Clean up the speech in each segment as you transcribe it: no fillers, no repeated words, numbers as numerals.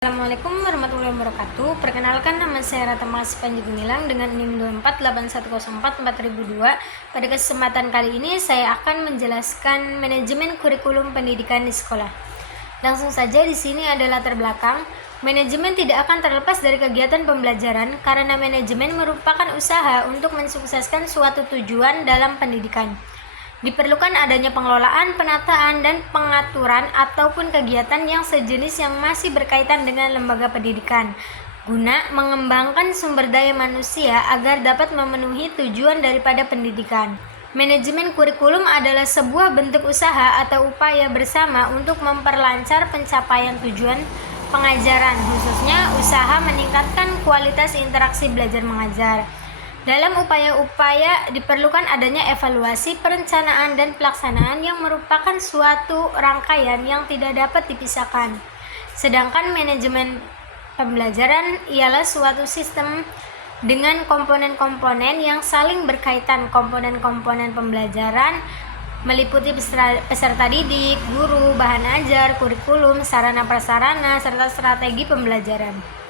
Assalamualaikum warahmatullahi wabarakatuh. Perkenalkan, nama saya Ratama Panji Gumilang dengan NIM 2481044.002. Pada kesempatan kali ini saya akan menjelaskan manajemen kurikulum pendidikan di sekolah. Langsung saja, di sini ada latar belakang. Manajemen tidak akan terlepas dari kegiatan pembelajaran karena manajemen merupakan usaha untuk mensukseskan suatu tujuan dalam pendidikan. Diperlukan adanya pengelolaan, penataan, dan pengaturan ataupun kegiatan yang sejenis yang masih berkaitan dengan lembaga pendidikan guna mengembangkan sumber daya manusia agar dapat memenuhi tujuan daripada pendidikan. Manajemen kurikulum adalah sebuah bentuk usaha atau upaya bersama untuk memperlancar pencapaian tujuan pengajaran, khususnya usaha meningkatkan kualitas interaksi belajar mengajar. Dalam upaya-upaya diperlukan adanya evaluasi, perencanaan, dan pelaksanaan yang merupakan suatu rangkaian yang tidak dapat dipisahkan. Sedangkan manajemen pembelajaran ialah suatu sistem dengan komponen-komponen yang saling berkaitan. Komponen-komponen pembelajaran meliputi peserta didik, guru, bahan ajar, kurikulum, sarana prasarana, serta strategi pembelajaran.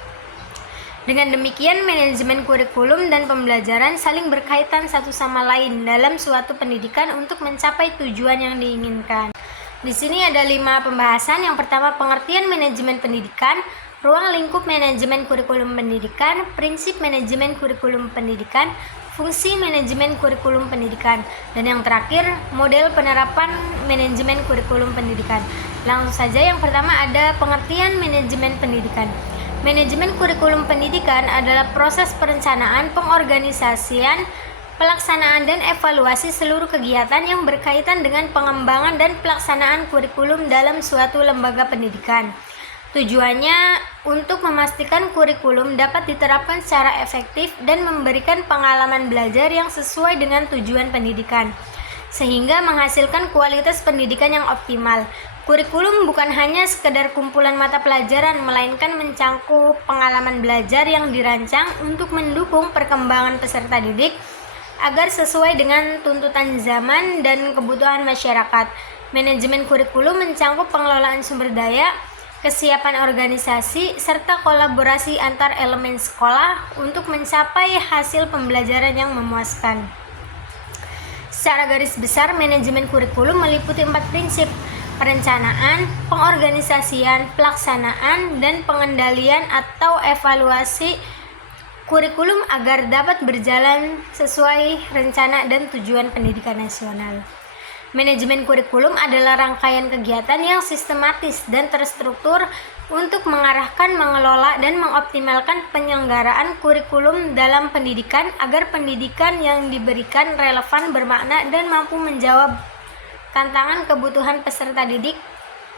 Dengan demikian, manajemen kurikulum dan pembelajaran saling berkaitan satu sama lain dalam suatu pendidikan untuk mencapai tujuan yang diinginkan. Di sini ada 5 pembahasan. Yang pertama, pengertian manajemen pendidikan, ruang lingkup manajemen kurikulum pendidikan, prinsip manajemen kurikulum pendidikan, fungsi manajemen kurikulum pendidikan, dan yang terakhir, model penerapan manajemen kurikulum pendidikan. Langsung saja, yang pertama ada pengertian manajemen pendidikan. Manajemen kurikulum pendidikan adalah proses perencanaan, pengorganisasian, pelaksanaan, dan evaluasi seluruh kegiatan yang berkaitan dengan pengembangan dan pelaksanaan kurikulum dalam suatu lembaga pendidikan. Tujuannya untuk memastikan kurikulum dapat diterapkan secara efektif dan memberikan pengalaman belajar yang sesuai dengan tujuan pendidikan, sehingga menghasilkan kualitas pendidikan yang optimal. Kurikulum bukan hanya sekedar kumpulan mata pelajaran, melainkan mencangkup pengalaman belajar yang dirancang untuk mendukung perkembangan peserta didik agar sesuai dengan tuntutan zaman dan kebutuhan masyarakat. Manajemen kurikulum mencangkup pengelolaan sumber daya, kesiapan organisasi, serta kolaborasi antar elemen sekolah untuk mencapai hasil pembelajaran yang memuaskan. Secara garis besar, manajemen kurikulum meliputi 4 prinsip: perencanaan, pengorganisasian, pelaksanaan, dan pengendalian atau evaluasi kurikulum agar dapat berjalan sesuai rencana dan tujuan pendidikan nasional. Manajemen kurikulum adalah rangkaian kegiatan yang sistematis dan terstruktur untuk mengarahkan, mengelola, dan mengoptimalkan penyelenggaraan kurikulum dalam pendidikan agar pendidikan yang diberikan relevan, bermakna, dan mampu menjawab tantangan kebutuhan peserta didik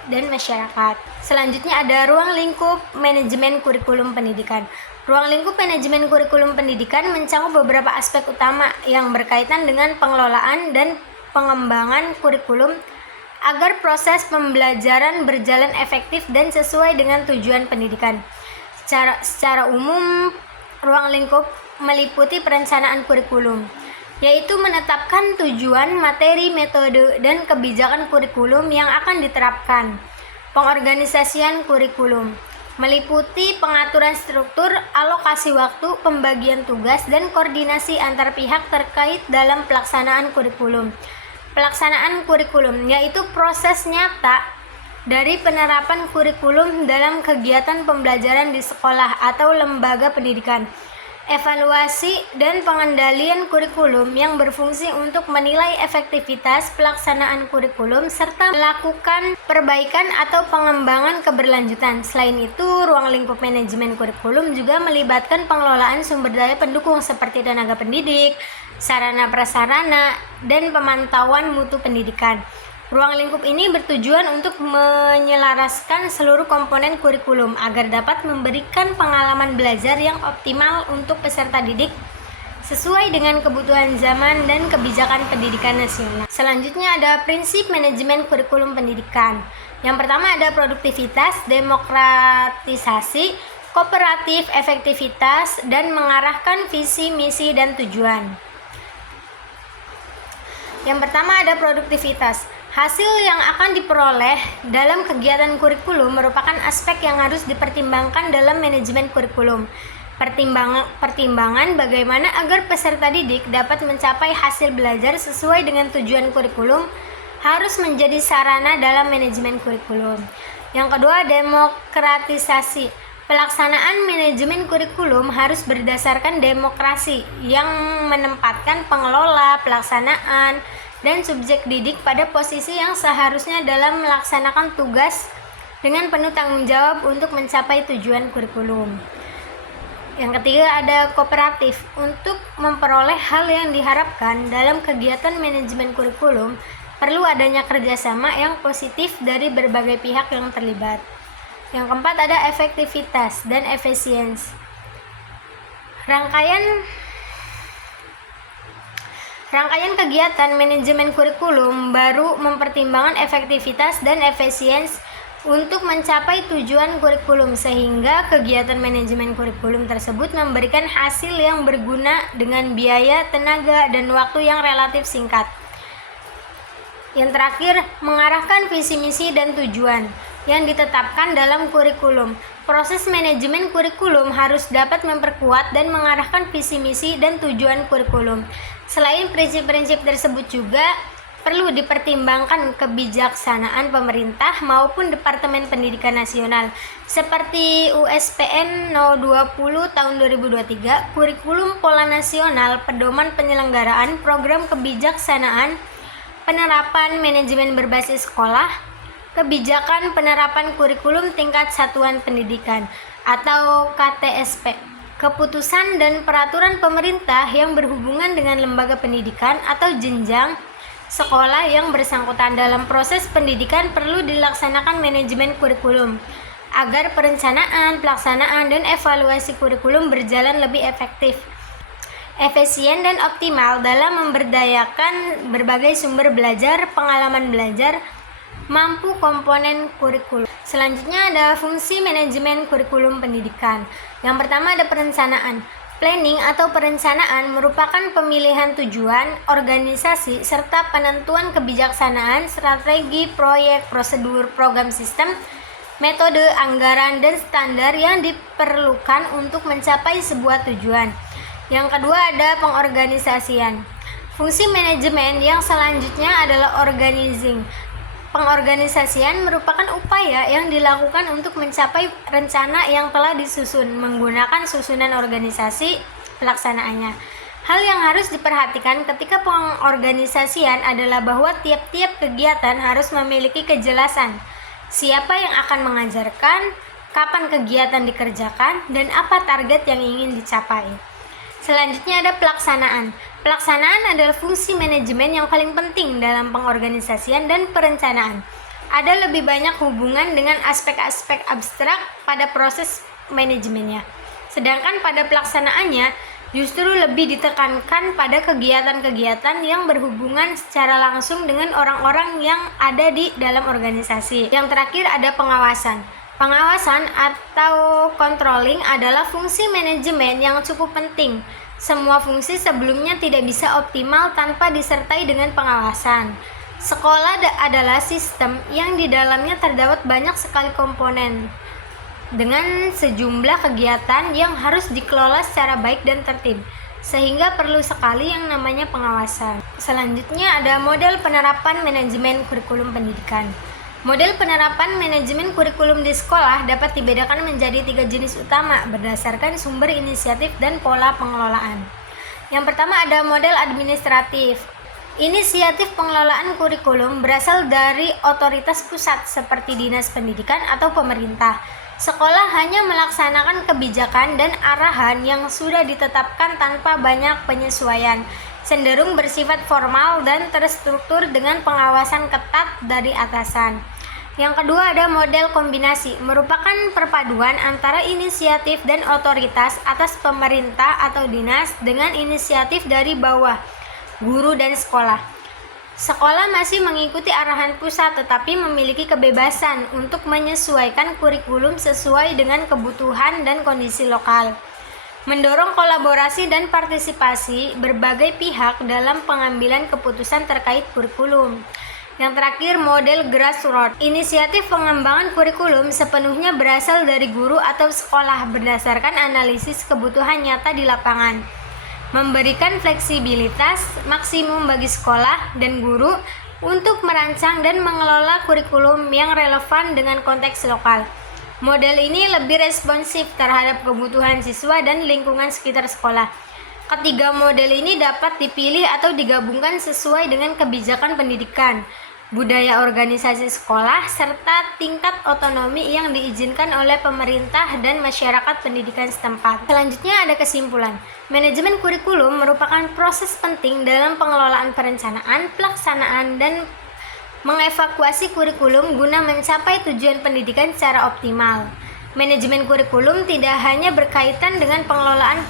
dan masyarakat. Selanjutnya ada ruang lingkup manajemen kurikulum pendidikan. Ruang lingkup manajemen kurikulum pendidikan mencakup beberapa aspek utama yang berkaitan dengan pengelolaan dan pengembangan kurikulum agar proses pembelajaran berjalan efektif dan sesuai dengan tujuan pendidikan. Secara umum, ruang lingkup meliputi perencanaan kurikulum, yaitu menetapkan tujuan, materi, metode, dan kebijakan kurikulum yang akan diterapkan. Pengorganisasian kurikulum meliputi pengaturan struktur, alokasi waktu, pembagian tugas, dan koordinasi antar pihak terkait dalam pelaksanaan kurikulum. Pelaksanaan kurikulum yaitu proses nyata dari penerapan kurikulum dalam kegiatan pembelajaran di sekolah atau lembaga pendidikan. Evaluasi dan pengendalian kurikulum yang berfungsi untuk menilai efektivitas pelaksanaan kurikulum serta melakukan perbaikan atau pengembangan keberlanjutan. Selain itu, ruang lingkup manajemen kurikulum juga melibatkan pengelolaan sumber daya pendukung seperti tenaga pendidik, sarana prasarana, dan pemantauan mutu pendidikan. Ruang lingkup ini bertujuan untuk menyelaraskan seluruh komponen kurikulum agar dapat memberikan pengalaman belajar yang optimal untuk peserta didik sesuai dengan kebutuhan zaman dan kebijakan pendidikan nasional. Selanjutnya ada prinsip manajemen kurikulum pendidikan. Yang pertama ada produktivitas, demokratisasi, kooperatif, efektivitas, dan mengarahkan visi, misi, dan tujuan. Yang pertama ada produktivitas. Hasil yang akan diperoleh dalam kegiatan kurikulum merupakan aspek yang harus dipertimbangkan dalam manajemen kurikulum. Pertimbangan bagaimana agar peserta didik dapat mencapai hasil belajar sesuai dengan tujuan kurikulum harus menjadi sarana dalam manajemen kurikulum. Yang kedua, demokratisasi. Pelaksanaan manajemen kurikulum harus berdasarkan demokrasi yang menempatkan pengelola, pelaksanaan, dan subjek didik pada posisi yang seharusnya dalam melaksanakan tugas dengan penuh tanggung jawab untuk mencapai tujuan kurikulum. Yang ketiga, ada kooperatif. Untuk memperoleh hal yang diharapkan dalam kegiatan manajemen kurikulum, perlu adanya kerjasama yang positif dari berbagai pihak yang terlibat. Yang keempat, ada efektivitas dan efisiensi. Rangkaian kegiatan manajemen kurikulum baru mempertimbangkan efektivitas dan efisiensi untuk mencapai tujuan kurikulum, sehingga kegiatan manajemen kurikulum tersebut memberikan hasil yang berguna dengan biaya, tenaga, dan waktu yang relatif singkat. Yang terakhir, mengarahkan visi misi dan tujuan yang ditetapkan dalam kurikulum. Proses manajemen kurikulum harus dapat memperkuat dan mengarahkan visi misi dan tujuan kurikulum. Selain prinsip-prinsip tersebut juga perlu dipertimbangkan kebijaksanaan pemerintah maupun Departemen Pendidikan Nasional. Seperti USPN 020 tahun 2023, Kurikulum Pola Nasional Pedoman Penyelenggaraan Program Kebijaksanaan Penerapan Manajemen Berbasis Sekolah, Kebijakan Penerapan Kurikulum Tingkat Satuan Pendidikan atau KTSP. Keputusan dan peraturan pemerintah yang berhubungan dengan lembaga pendidikan atau jenjang sekolah yang bersangkutan dalam proses pendidikan perlu dilaksanakan manajemen kurikulum agar perencanaan, pelaksanaan, dan evaluasi kurikulum berjalan lebih efektif, efisien, dan optimal dalam memberdayakan berbagai sumber belajar, pengalaman belajar, mampu komponen kurikulum. Selanjutnya ada fungsi manajemen kurikulum pendidikan. Yang pertama ada perencanaan. Planning atau perencanaan merupakan pemilihan tujuan, organisasi, serta penentuan kebijaksanaan, strategi, proyek, prosedur, program sistem, metode, anggaran, dan standar yang diperlukan untuk mencapai sebuah tujuan. Yang kedua ada pengorganisasian. Fungsi manajemen yang selanjutnya adalah organizing. Pengorganisasian merupakan upaya yang dilakukan untuk mencapai rencana yang telah disusun menggunakan susunan organisasi pelaksanaannya. Hal yang harus diperhatikan ketika pengorganisasian adalah bahwa tiap-tiap kegiatan harus memiliki kejelasan. Siapa yang akan mengajarkan, kapan kegiatan dikerjakan, dan apa target yang ingin dicapai. Selanjutnya ada pelaksanaan. Pelaksanaan adalah fungsi manajemen yang paling penting dalam pengorganisasian dan perencanaan. Ada lebih banyak hubungan dengan aspek-aspek abstrak pada proses manajemennya. Sedangkan pada pelaksanaannya justru lebih ditekankan pada kegiatan-kegiatan yang berhubungan secara langsung dengan orang-orang yang ada di dalam organisasi. Yang terakhir ada pengawasan. Pengawasan atau controlling adalah fungsi manajemen yang cukup penting. Semua fungsi sebelumnya tidak bisa optimal tanpa disertai dengan pengawasan. Sekolah adalah sistem yang di dalamnya terdapat banyak sekali komponen dengan sejumlah kegiatan yang harus dikelola secara baik dan tertib, sehingga perlu sekali yang namanya pengawasan. Selanjutnya ada model penerapan manajemen kurikulum pendidikan. Model penerapan manajemen kurikulum di sekolah dapat dibedakan menjadi 3 jenis utama berdasarkan sumber inisiatif dan pola pengelolaan. Yang pertama ada model administratif. Inisiatif pengelolaan kurikulum berasal dari otoritas pusat seperti Dinas Pendidikan atau pemerintah. Sekolah hanya melaksanakan kebijakan dan arahan yang sudah ditetapkan tanpa banyak penyesuaian, cenderung bersifat formal dan terstruktur dengan pengawasan ketat dari atasan. Yang kedua ada model kombinasi, merupakan perpaduan antara inisiatif dan otoritas atas pemerintah atau dinas dengan inisiatif dari bawah, guru dan sekolah. Sekolah masih mengikuti arahan pusat tetapi memiliki kebebasan untuk menyesuaikan kurikulum sesuai dengan kebutuhan dan kondisi lokal. Mendorong kolaborasi dan partisipasi berbagai pihak dalam pengambilan keputusan terkait kurikulum. Yang terakhir, model grassroots. Inisiatif pengembangan kurikulum sepenuhnya berasal dari guru atau sekolah berdasarkan analisis kebutuhan nyata di lapangan, memberikan fleksibilitas maksimum bagi sekolah dan guru untuk merancang dan mengelola kurikulum yang relevan dengan konteks lokal. Model ini lebih responsif terhadap kebutuhan siswa dan lingkungan sekitar sekolah. Ketiga model ini dapat dipilih atau digabungkan sesuai dengan kebijakan pendidikan, budaya organisasi sekolah, serta tingkat otonomi yang diizinkan oleh pemerintah dan masyarakat pendidikan setempat. Selanjutnya ada kesimpulan. Manajemen kurikulum merupakan proses penting dalam pengelolaan perencanaan, pelaksanaan, dan mengevakuasi kurikulum guna mencapai tujuan pendidikan secara optimal. Manajemen kurikulum tidak hanya berkaitan dengan pengelolaan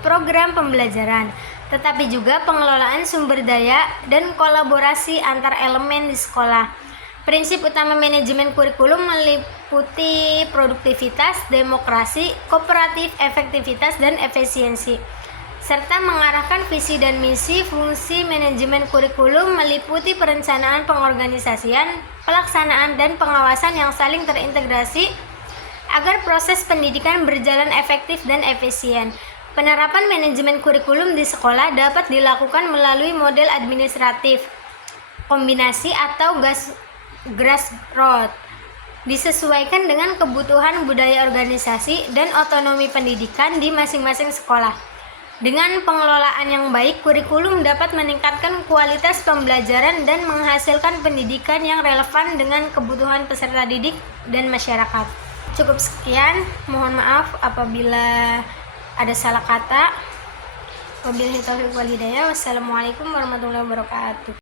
program pembelajaran, tetapi juga pengelolaan sumber daya dan kolaborasi antar elemen di sekolah. Prinsip utama manajemen kurikulum meliputi produktivitas, demokrasi, kooperatif, efektivitas, dan efisiensi, serta mengarahkan visi dan misi. Fungsi manajemen kurikulum meliputi perencanaan, pengorganisasian, pelaksanaan, dan pengawasan yang saling terintegrasi agar proses pendidikan berjalan efektif dan efisien. Penerapan manajemen kurikulum di sekolah dapat dilakukan melalui model administratif kombinasi atau grassroots, disesuaikan dengan kebutuhan budaya organisasi dan otonomi pendidikan di masing-masing sekolah. Dengan pengelolaan yang baik, kurikulum dapat meningkatkan kualitas pembelajaran dan menghasilkan pendidikan yang relevan dengan kebutuhan peserta didik dan masyarakat. Cukup sekian, mohon maaf apabila ada salah kata. Wabillahi taufiq wal hidayah. Wassalamualaikum warahmatullahi wabarakatuh.